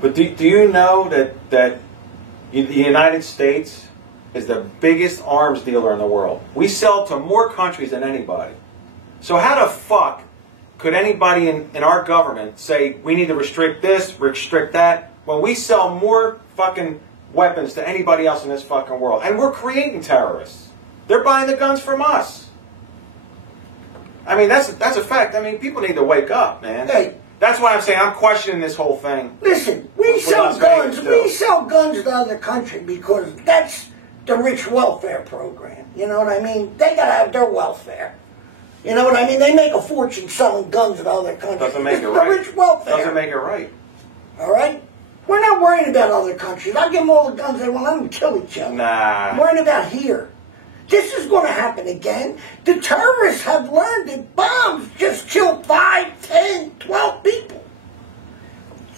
But do you know that the United States is the biggest arms dealer in the world? We sell to more countries than anybody. So how the fuck could anybody in our government say we need to restrict this, restrict that, when we sell more fucking weapons to anybody else in this fucking world? And we're creating terrorists. They're buying the guns from us. I mean, that's a fact. I mean, people need to wake up, man. Hey. That's why I'm saying I'm questioning this whole thing. Listen, we sell guns. We sell guns to other countries because that's the rich welfare program. You know what I mean? They gotta have their welfare. You know what I mean? They make a fortune selling guns to other countries. Doesn't make it's it right. The rich welfare. Doesn't make it right. All right? We're not worrying about other countries. I'll give them all the guns they want. Let them kill each other. Nah. I'm worrying about here. This is going to happen again. The terrorists have learned that bombs just kill 5, 10, 12 people.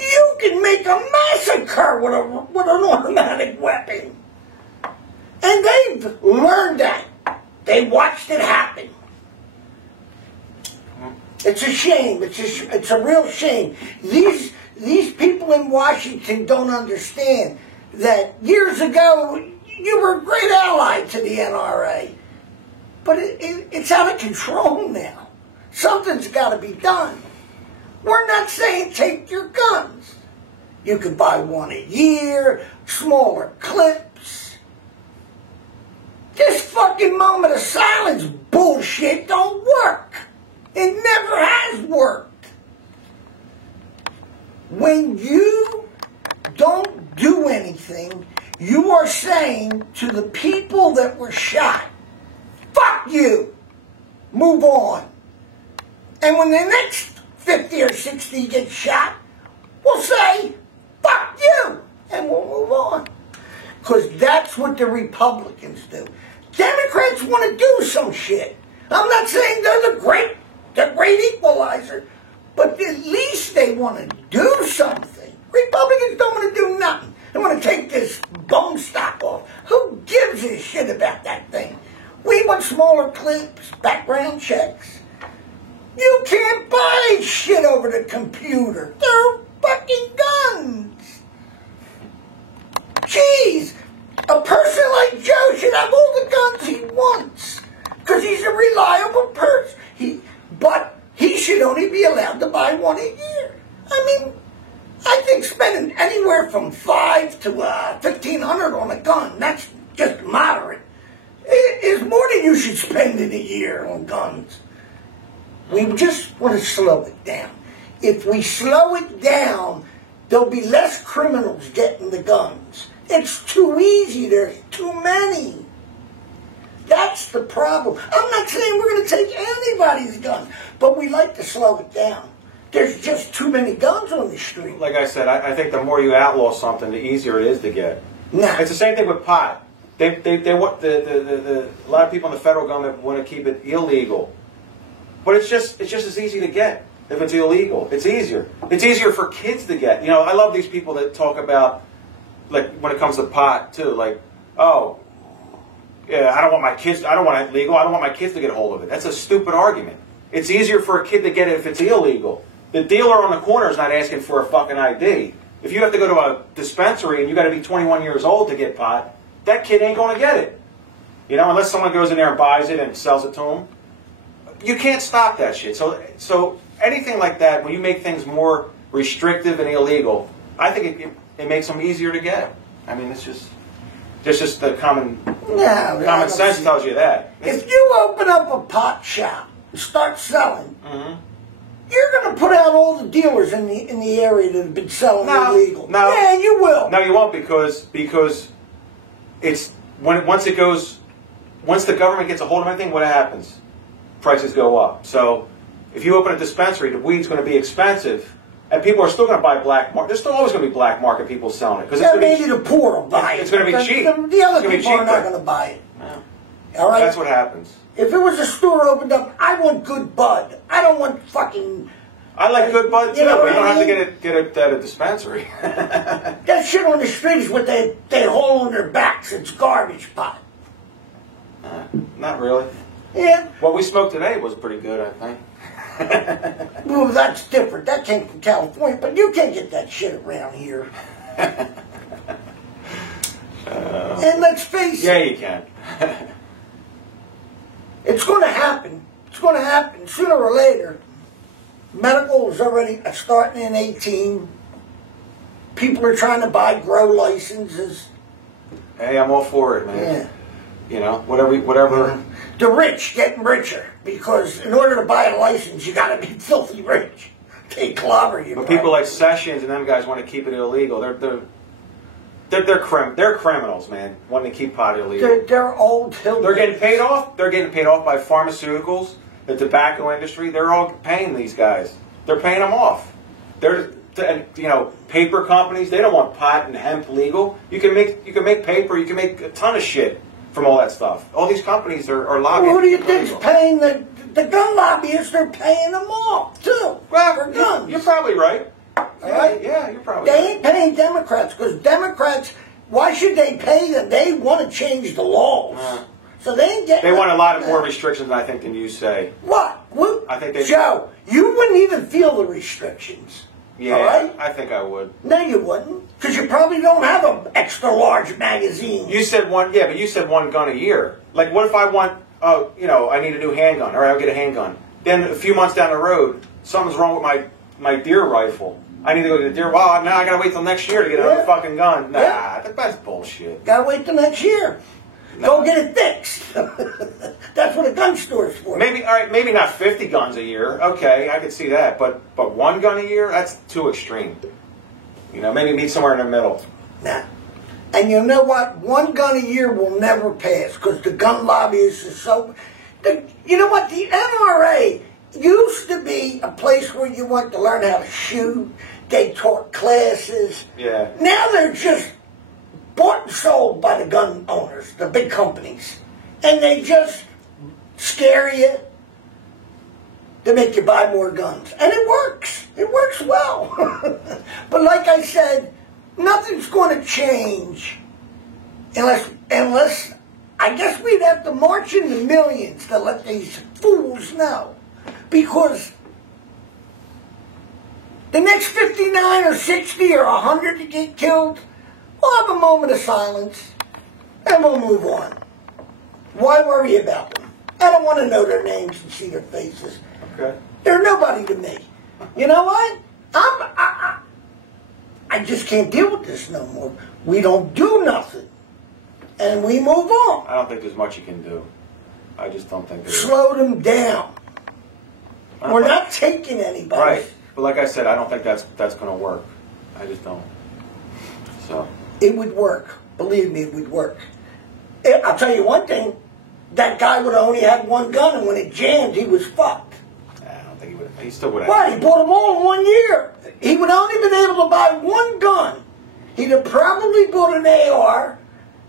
You can make a massacre with an automatic weapon. And they've learned that. They watched it happen. It's a shame. It's a real shame. These people in Washington don't understand that years ago you were a great ally to the NRA. But it's out of control now. Something's got to be done. We're not saying take your guns. You can buy one a year, smaller clips. This fucking moment of silence bullshit don't work. It never has worked. When you don't do anything, you are saying to the people that were shot, fuck you, move on. And when the next 50 or 60 get shot, we'll say, fuck you, and we'll move on. Because that's what the Republicans do. Democrats want to do some shit. I'm not saying they're the great equalizer, but at least they want to do something. Republicans don't want to do nothing. They want to take this bone stock off. Who gives a shit about that thing? We want smaller clips, background checks. You can't buy shit over the computer. They're fucking guns. Jeez, a person like Joe should have all the guns he wants because he's a reliable person. But he should only be allowed to buy one a year. I mean, I think spending anywhere from $500 to $1,500 on a gun, that's just moderate. It is more than you should spend in a year on guns. We just want to slow it down. If we slow it down, there'll be less criminals getting the guns. It's too easy. There's too many. That's the problem. I'm not saying we're going to take anybody's gun, but we like to slow it down. There's just too many guns on the street. Like I said, I think the more you outlaw something, the easier it is to get. Nah. It's the same thing with pot. They want a lot of people in the federal government want to keep it illegal, but it's just as easy to get if it's illegal. It's easier. It's easier for kids to get. You know, I love these people that talk about, like, when it comes to pot too, like, oh, yeah, I don't want it legal. I don't want my kids to get a hold of it. That's a stupid argument. It's easier for a kid to get it if it's illegal. The dealer on the corner is not asking for a fucking ID. If you have to go to a dispensary and you got to be 21 years old to get pot, that kid ain't going to get it. You know, unless someone goes in there and buys it and sells it to him. You can't stop that shit. So anything like that, when you make things more restrictive and illegal, I think it makes them easier to get. I mean, it's just the common sense tells you that. If you open up a pot shop and start selling, you're going to put out all the dealers in the area that have been selling illegal. No, yeah, you will. No, you won't because it's once the government gets a hold of anything, what happens? Prices go up. So if you open a dispensary, the weed's going to be expensive. And people are still going to buy black market. There's still always going to be black market people selling it because maybe the poor will buy it. It's going to be cheap. The other people are not going to buy it. No. All right. That's what happens. If it was a store opened up, I want good bud. I don't want fucking. I like good bud too. You know but you don't have to get it at a dispensary. That shit on the street is what they hold on their backs. It's garbage pot. Not really. Yeah. What we smoked today was pretty good, I think. Well, that's different. That came from California, but you can't get that shit around here. And let's face Yeah, it, you can. it's going to happen. It's going to happen sooner or later. Medical is already starting in 18. People are trying to buy grow licenses. Hey, I'm all for it, man. Yeah. You know, whatever. The rich getting richer because in order to buy a license, you got to be filthy rich. They clobber you. But people like Sessions and them guys want to keep it illegal. They're criminals, man. Wanting to keep pot illegal. They're old hillbillies. They're getting paid off. They're getting paid off by pharmaceuticals, the tobacco industry. They're all paying these guys. They're paying them off. And, you know, paper companies. They don't want pot and hemp legal. You can make paper. You can make a ton of shit from all that stuff. All these companies are lobbying. Well, who do you think's paying the gun lobbyists? They're paying them off too for guns. You're probably right. All right? Yeah, you're probably They right. ain't paying Democrats because Democrats. Why should they pay them? They want to change the laws, so they ain't getting. They want a lot of more restrictions, I think, than you say. What? I think they. Joe, you wouldn't even feel the restrictions. Yeah, all right? I think I would. No, you wouldn't, because you probably don't have an extra large magazine. You said one, yeah, but you said one gun a year. Like, what if I want, you know, I need a new handgun, or I'll get a handgun. Then a few months down the road, something's wrong with my deer rifle. I need to go to the deer. Well, now I gotta wait till next year to get another fucking gun. Nah, that's bullshit. Gotta wait till next year. Go get it fixed. That's what a gun store's for. Maybe, all right, maybe not 50 guns a year. Okay, I could see that. But one gun a year, that's too extreme. You know, maybe meet somewhere in the middle. Nah. And you know what? One gun a year will never pass because the gun lobbyists is so. You know what? The NRA used to be a place where you went to learn how to shoot. They taught classes. Yeah. Now they're just bought and sold by the gun owners, the big companies. And they just scare you to make you buy more guns. And it works. It works well. But like I said, nothing's going to change unless I guess we'd have to march in the millions to let these fools know. Because the next 59 or 60 or 100 to get killed, we'll have a moment of silence and we'll move on. Why worry about them? I don't want to know their names and see their faces. Okay. They're nobody to me. You know what? I just can't deal with this no more. We don't do nothing. And we move on. I don't think there's much you can do. I just don't think there's. Slow them down. We're not taking anybody. Right. But like I said, I don't think that's going to work. I just don't. So. It would work. Believe me, it would work. I'll tell you one thing. That guy would have only had one gun, and when it jammed, he was fucked. I don't think he would. He still would have. Why? He bought them all in 1 year. He would only been able to buy one gun. He'd have probably bought an AR,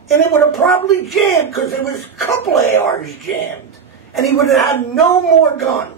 and it would have probably jammed because there was a couple ARs jammed, and he would have had no more guns.